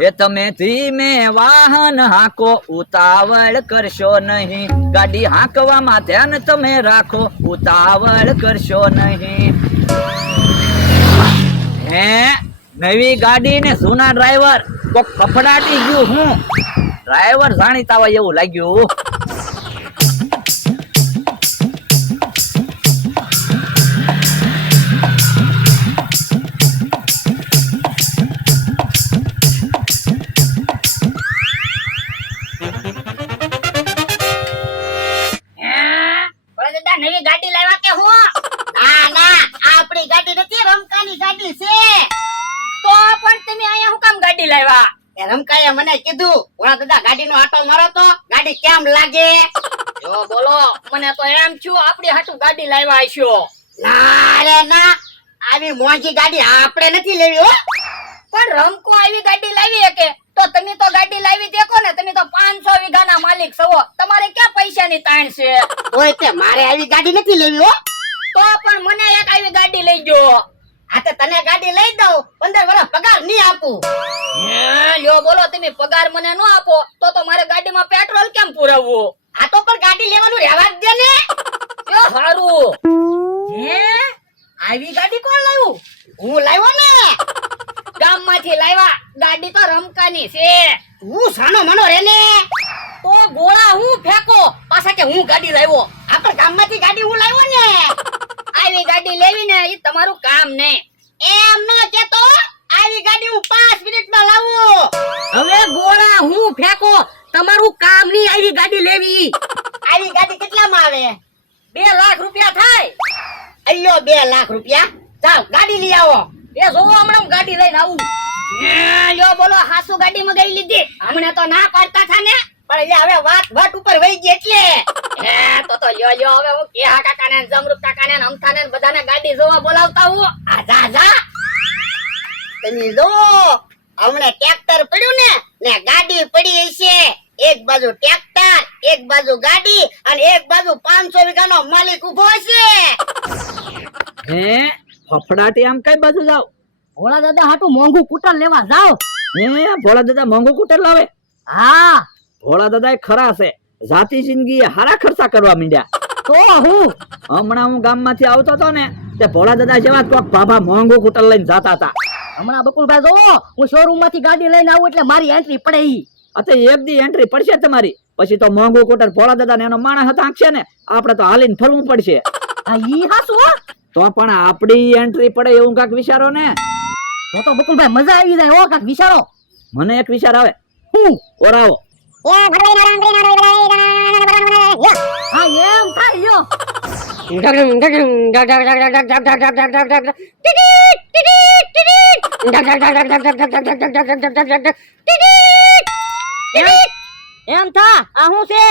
એ તમે ધીમે વાહન હાંકો, ઉતાવળ કરશો નહીં. ગાડી હાંકવામાં ધ્યાન તમે રાખો, ઉતાવળ કરશો નહીં. હે નવી ગાડી ને જૂના ડ્રાઈવર કોક ફફડાટી ગયું. હું ડ્રાઈવર જાણીતા હોય એવું લાગ્યું. નવી ગાડી લાવ્યા કે હું? ના ના, આપણી ગાડી નથી, રમકાની ગાડી છે. તો પણ તમે અહીંયા શું કામ ગાડી લાવ્યા? એ રમકાએ મને કીધું, ઓલા દાદા ગાડીનો આટો મારો તો ગાડી કેમ લાગે? જો બોલો, મને તો એમ થયું આપણી હાટુ ગાડી લાવ્યા છો. ના રે ના, આવી મોંઘી ગાડી આપણે નથી લેવી હો. પણ રમકો આવી ગાડી લાવી કે તો તમે તો ગાડી લાવી દેખો ને, તમે તો 500 વીઘાના માલિક છો, તમારે ક્યાં પૈસાની તાણ છે? ઓય તે મારે આવી ગાડી નથી લેવી હો. તો પણ મને એક આવી ગાડી લઈ ગયો. હા તો તને ગાડી લઈ દઉં, 15 વર્ષ પગાર નહીં આપું. લ્યો બોલો, તમે પગાર મને ન આપો તો મારે ગાડીમાં પેટ્રોલ કેમ પુરાવવું? આ તો પણ ગાડી લેવાનું રહેવા જ દે ને. યો હારું. હે આવી ગાડી કોણ લાવ્યું? હું લાવ્યો ને, ગામમાંથી લાવ્યા. ગાડી તો રમકાની છે. હું સાનો મનો રે ને, તો ગોળા હું ફેંકો પાછા કે હું ગાડી લાવ્યો. આપણ ગામમાંથી ગાડી હું લાવ્યો ને. આવી ગાડી લેવી ને એ તમારું કામ નહીં. એમ ન કેતો, આવી ગાડી હું 5 મિનિટમાં લાવું. હવે ગોળા હું ફેંકો, તમારું કામ નહીં આવી ગાડી લેવી. આવી ગાડી કેટલામાં આવે? 2 લાખ રૂપિયા થાય. અલ્યો 2 લાખ રૂપિયા, જાવ ગાડી લઈ આવો. એ જોવો, હમણાં હું ગાડી લઈને આવું. લ્યો બોલો, હાસુ ગાડી મગાવી લીધી. હમણાં તો ના પાડતા થા ને, પણ હવે વાત ઉપર વહી ગઈ એટલે. તો લ્યો હવે હું કેહા કાકાને, જમરૂપ કાકાને, અમથાને બધાને ગાડી જોવા બોલાવતા હું. આ જા તમે જો, હમણાં ટ્રેક્ટર પડ્યું ને ગાડી પડી છે. એક બાજુ ટ્રેક્ટર, એક બાજુ ગાડી, અને એક બાજુ 500 વીઘાનો માલિક ઉભો છે. હે ફફડાટી આમ કઈ બાજુ જાવ? ભોળા દાદા હાટુ મોંઘું કૂટર લેવા જાવ. હે ભોળા દાદા મોંઘું કૂટર લાવે? હા, ભોળા દાદા ખરા છે, જાતિ જિંદગી હારા ખર્ચા કરવા માંડ્યા. તો હું હમણાં હું ગામમાંથી આવતો હતો ને, તે ભોળા દાદા જેવા કોક ભાભા મોંઘું કૂટર લઈને જાતા હતા. હમણાં બકુલભાઈ જોવો, હું શોરૂમ માંથી ગાડી લઈને આવું એટલે મારી એન્ટ્રી પડે. એક દી એન્ટ્રી પડશે તમારી, પછી તો મોંઘું કૂટર ભોળા દાદા ને એનો માણસ હતા આંખશે ને, આપણે તો હાલીને ફરવું પડશે. આ ઈ હાસુ તો પણ આપડી એન્ટ્રી પડે એવું કાક વિચારો ને. તો બકુલભાઈ મજા આવી જાય. ઓ કાક વિચારો. મને એક વિચાર આવે. હું ઓરાવો. હા એમ થાય લ્યો. એમ થા, આ શું છે?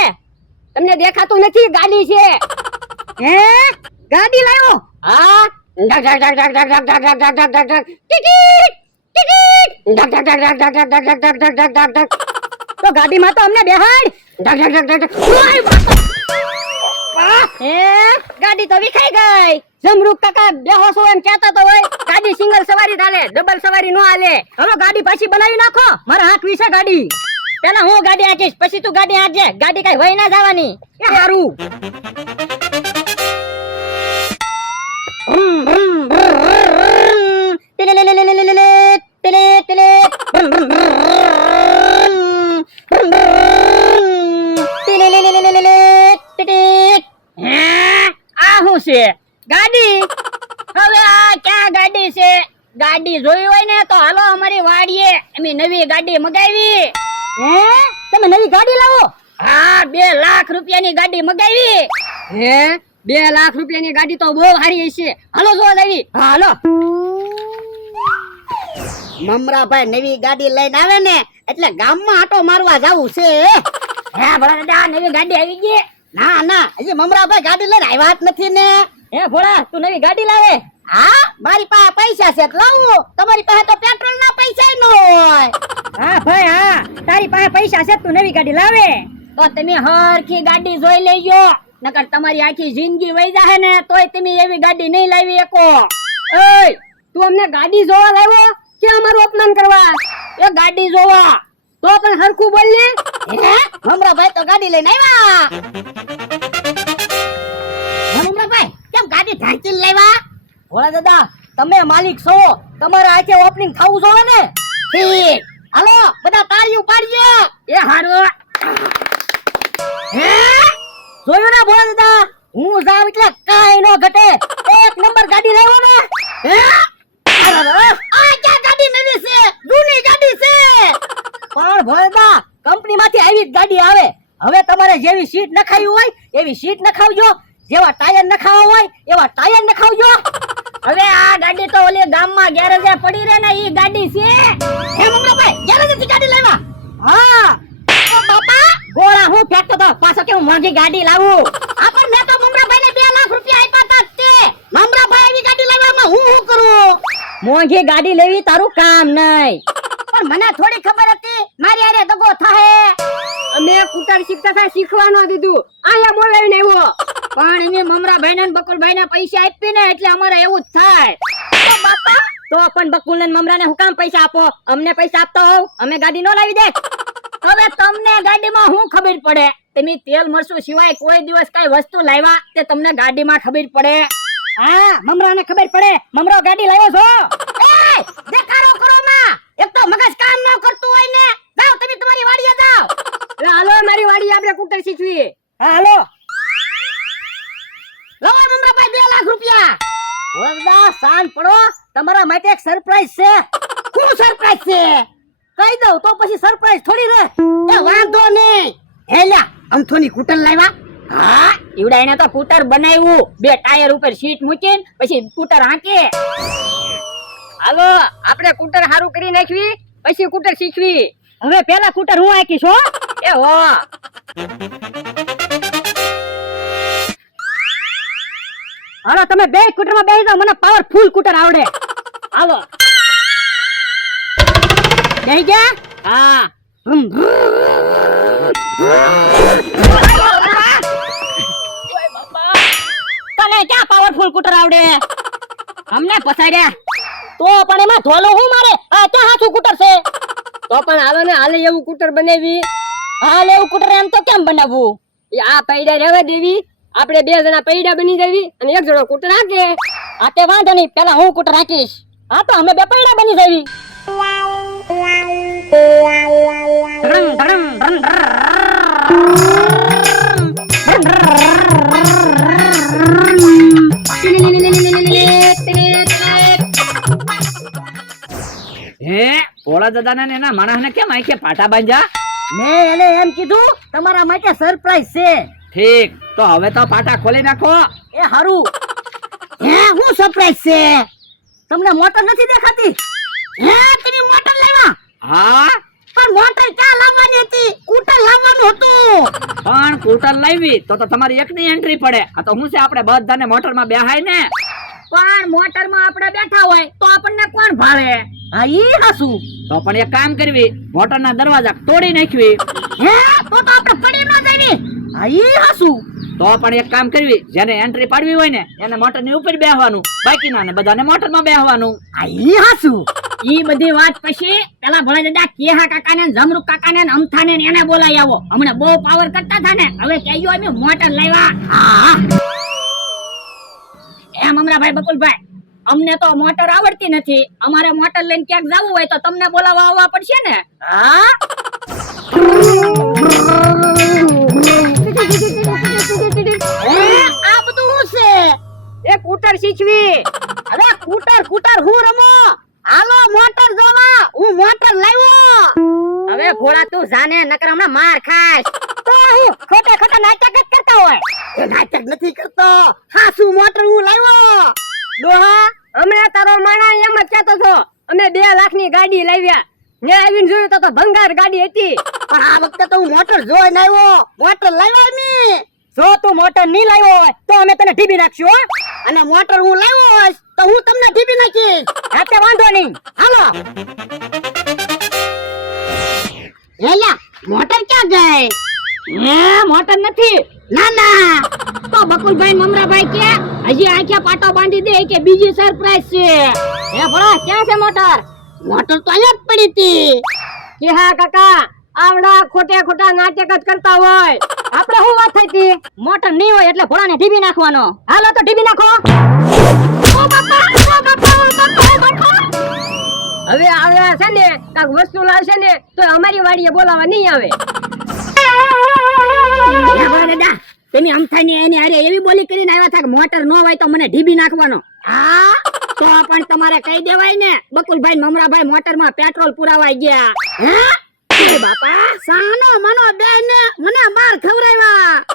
તમને દેખાતું નથી? ગાડી છે. હે ગાડી લાવ્યો? હા. તો ગાડીમાં તો અમને બેહાડ. ગાડી તો વિખાઈ ગઈ. જમરૂક કાકા બેહો છો એમ કહેતા તો હોય. ગાડી સિંગલ સવારી ચાલે, ડબલ સવારી નો હાલે. હવે ગાડી પાછી બનાવી નાખો. મારા હાથ વિશે ગાડી. પેલા હું ગાડી હાંકીશ, પછી તું ગાડી હાંકજે. ગાડી કઈ વહી ના જવાની. એ હારું. ગાડી હવે આ ક્યાં ગાડી છે? ગાડી જોઈ હોય ને તો હાલો અમારી વાડીએ, અમે નવી ગાડી મગાવી. હે તમે નવી ગાડી લાવો? હા, 2 લાખ રૂપિયાની ગાડી મગાવી. હે 2 લાખ રૂપિયાની ગાડી તો બહુ સારી છે. હાલો જોવા જાવી. હા હાલો. મમરાભાઈ નવી ગાડી લઈને આવે ને એટલે ગામમાં આટો મારવા જાવું છે. હે ભોળા દાદા, નવી ગાડી આવી ગઈ? ના ના, હજી મમરાભાઈ ગાડી લઈને આવ્યા જ નથી ને. હે ભોળા, તું નવી ગાડી લાવે? હા, મારી પાસે પૈસા છે તો લાવું. તમારી પાસે તો પેટ્રોલ ના પૈસા ન હોય. હા ભાઈ હા, તારી પાસે પૈસા છે, તું નવી ગાડી લાવે તો તમે હરખી ગાડી જોઈ લેજો. નકર તમારી આખી જિંદગી વહી જાહે ને તોય તમે એવી ગાડી નહીં લાવી શકો. ઓય, તું અમને ગાડી જોવા લાવ્યો કે અમારું અપમાન કરવા? એ ગાડી જોવા. તો પણ હરખું બોલ ને. હે મમરાભાઈ તો ગાડી લઈને આવ્યા. હે મમરાભાઈ કેમ ગાડી ઢાંકીને લાવ્યા? ભોળા દાદા તમે માલિક છો, તમારા હાથે ઓપનિંગ થવું જોઈએ ને. ઠીક હાલો બધા તાળીઓ પાડીએ. એ હારો. હે જોયું ને ભોળા દાદા, હું જાવ એટલે કાઈ નો ઘટે. એક નંબર ગાડી લાવ્યો ને. હે આ ક્યાં ગાડી નવી છે? જૂની ગાડી છે. પણ ભોળા દાદા કંપની માંથી આવી જ ગાડી આવે. હવે તમારે જેવી સીટ નખાવી હોય એવી સીટ નખાવજો, જેવા ટાયર નખાવા હોય એવા ટાયર નખાવજો. હવે આ ગાડી તો ઓલી ગામમાં ગેરેજે પડી રહે ને ઈ ગાડી છે. હે મમરાભાઈ ગેરેજેથી ગાડી લાવ્યા? હા. ઓ બાપા ગોળા હું ફેંકતો તો પાછો કે હું મોંઘી ગાડી લાવું. આ પણ મેં તો મમરાભાઈને 2 લાખ રૂપિયા આપ્યા તા તે. મમરાભાઈ એવી ગાડી લાવવામાં હું શું કરું? મોંઘી ગાડી લેવી તારું કામ નહીં. પણ મને થોડી ખબર હતી મારી આરે દગો થાહે. અમે કુટર શીખતા થાય શીખવાનું દીધું. આયા બોલાવીને આવ્યો. પણ એને મમરાભાઈ ને બકુલભાઈ ને પૈસા આપી ને એટલે અમારે એવું જ થાય. તો બાપા તો પણ બકુલ ને મમરા ને હું કામ પૈસા આપો? અમને પૈસા આપતો હોવ અમે ગાડી નો લાવી દે. હવે તમને ગાડીમાં હું ખબર પડે? તમે તેલ મરચું સિવાય કોઈ દિવસ કઈ વસ્તુ લાવ્યા તે તમને ગાડીમાં ખબર પડે? હા મમરા ને ખબર પડે. મમરો ગાડી લાવ્યો છો. એ દેખાડો કરો માં. એક તો મગજ કામ ન કરતું હોય ને. જાઓ તમે તમારી વાડીએ જાઓ. એ હાલો મારી વાડીએ આપણે કુટર શીખવી. હા હાલો. લાવો મમરાભાઈ 2 લાખ રૂપિયા. વરદા શાંત પડો, તમારા માટે એક સરપ્રાઈઝ છે. શું સરપ્રાઈઝ છે? કહી દઉં તો પછી સરપ્રાઈઝ થોડી રહે. એ વાંધો નહીં. હેલ્યા અમથોની કુટર લાવ્યા? હા ઈવડા એને તો કુટર બનાવ્યું. 2 ટાયર ઉપર સીટ મૂકીને પછી કુટર હાંકે. હાલો આપણે કુટર હારું કરી નાખવી પછી કુટર શીખવી. હવે પેલા કુટર હું હાંકીશ હો. એ હો હાલો તમે 2 કુટરમાં બેસી જાઓ, મને પાવરફુલ કુટર આવડે. હાલો બેસી ગયા? હા. તને ક્યાં પાવરફુલ કુટર આવડે? અમને પસાડ્યા. તો પણ એમાં ધોલો હું મારે? આ ક્યાં હાથું કુટર છે? તો પણ હાલો ને હાલે એવું કુટર બનાવી. હાલે એવું કુટર એમ તો કેમ બનાવવું? આ પૈડા રહેવા દેવી, આપણે 2 જણા પૈડા બની જવી અને 1 જણો કુટર હાકે. આ તે વાંધો નહીં, પેલા હું કુટર હાકીશ. હા તો અમે 2 પૈડા બની જવી. હે ભોળા દાદા ને એના માણસ ને કેમ આંખે પાટા બાંધ્યા? મેં એને એમ કીધું તમારા માટે સરપ્રાઈઝ છે. ઠીક તો હવે તો પાટા ખોલી નાખો. એ હારું. હે હું સરપ્રાઈઝ છે? તમને મોટર નથી દેખાતી? હે તમે મોટર લાવ્યા? હા પણ મોટર ક્યાં લાવવાની હતી? કૂટર લાવવાનું હતું. પણ કૂટર લાવી તો તમારી એકની એન્ટ્રી પડે. આ તો હું છે આપણે બધાને મોટરમાં બેહાય ને. પણ મોટરમાં આપણે બેઠા હોય તો આપણને કોણ ભાવે? હા ઈ હાસુ. તો પણ એક કામ કરવી, મોટરના દરવાજા તોડી નાખવી. હે તો આપણે પડી ન જવી. હા ઈ હાસુ. તો પણ એક કામ કરવી, જેને એન્ટ્રી પાડવી હોય ને એને મોટરની ઉપર બેહવાનું, બાકીના ને બધાને મોટરમાં બેહવાનું. હા ઈ હાસુ. ઈ બધી વાત પછી પેલા ભોળા દાદા કેહા કાકાને જમરૂક કાકાને અમથાને એને બોલાવી આવો. હમણાં બહુ પાવર કરતા હતા ને, હવે કહેજો અમે મોટર લાવ્યા. હા એમ અમરાભાઈ બકુલભાઈ, અમને તો મોટર આવડતી નથી. અમારે મોટર લઈને ક્યાંક જવું હોય તો તમને બોલાવવા આવવા પડશે ને. હા આ બધું શું છે? એ કૂટર શીખવી. અરે કૂટર હું રમો. હાલો મોટર જોવા, હું મોટર લાવ્યો. હવે ભોળા તું જાને, નકર હમણાં માર ખાશ. તો હું ખોટા નાટક જ કરતા હોય. એ નાટક નથી કરતો, હાસુ મોટર હું લાવ્યો. ડોહા હમણાં તારો માણા એમ જ કહેતો છો અમે 2 લાખની ગાડી લાવ્યા. ને આવીને જોયું તો ભંગાર ગાડી હતી. પણ આ વખતે તો હું મોટર જોઈને આવ્યો. મોટર લાવ્યો મી. જો તું મોટર નહીં લાવ્યો હોય તો અમે તને ઢીબી નાખશું હો. અને મોટર હું લાવ્યો હોય તો હું તમને ઢીબી નાખીશ. હાતે વાંધો નહીં. હાલો એલા મોટર ક્યાં ગઈ? હે મોટર નથી. ના ના તો બકુલભાઈ મમરાભાઈ કે હજી આંખે પાટો બાંધી દે કે બીજી સરપ્રાઈઝ છે. હે ભણા ક્યાં છે મોટર? મોટર તો અહીંયા જ પડી હતી. કે હા કાકા આવડા ખોટે ખોટા નાટક જ કરતા હોય. આપણે શું વાત થઈ હતી? મોટર નહીં હોય એટલે ઘોડાને ઢીબી નાખવાનો. હાલો તો ઢીબી નાખો. હવે આવે છે ને કાક વસ્તુ લાવશે ને તો અમારી વાડીએ બોલાવા નહીં આવે. દાદા તમે અમથાની એની હારે એવી બોલી કરીને આવ્યા હતા કે મોટર ન હોય તો મને ઢીબી નાખવાનો. હા તો પણ તમારે કહી દેવાય ને બકુલભાઈ મમરાભાઈ મોટરમાં પેટ્રોલ પુરાવાઈ ગયા. હે બાપા સાનો મનો બે ને મને માર ખવરાવ્યા.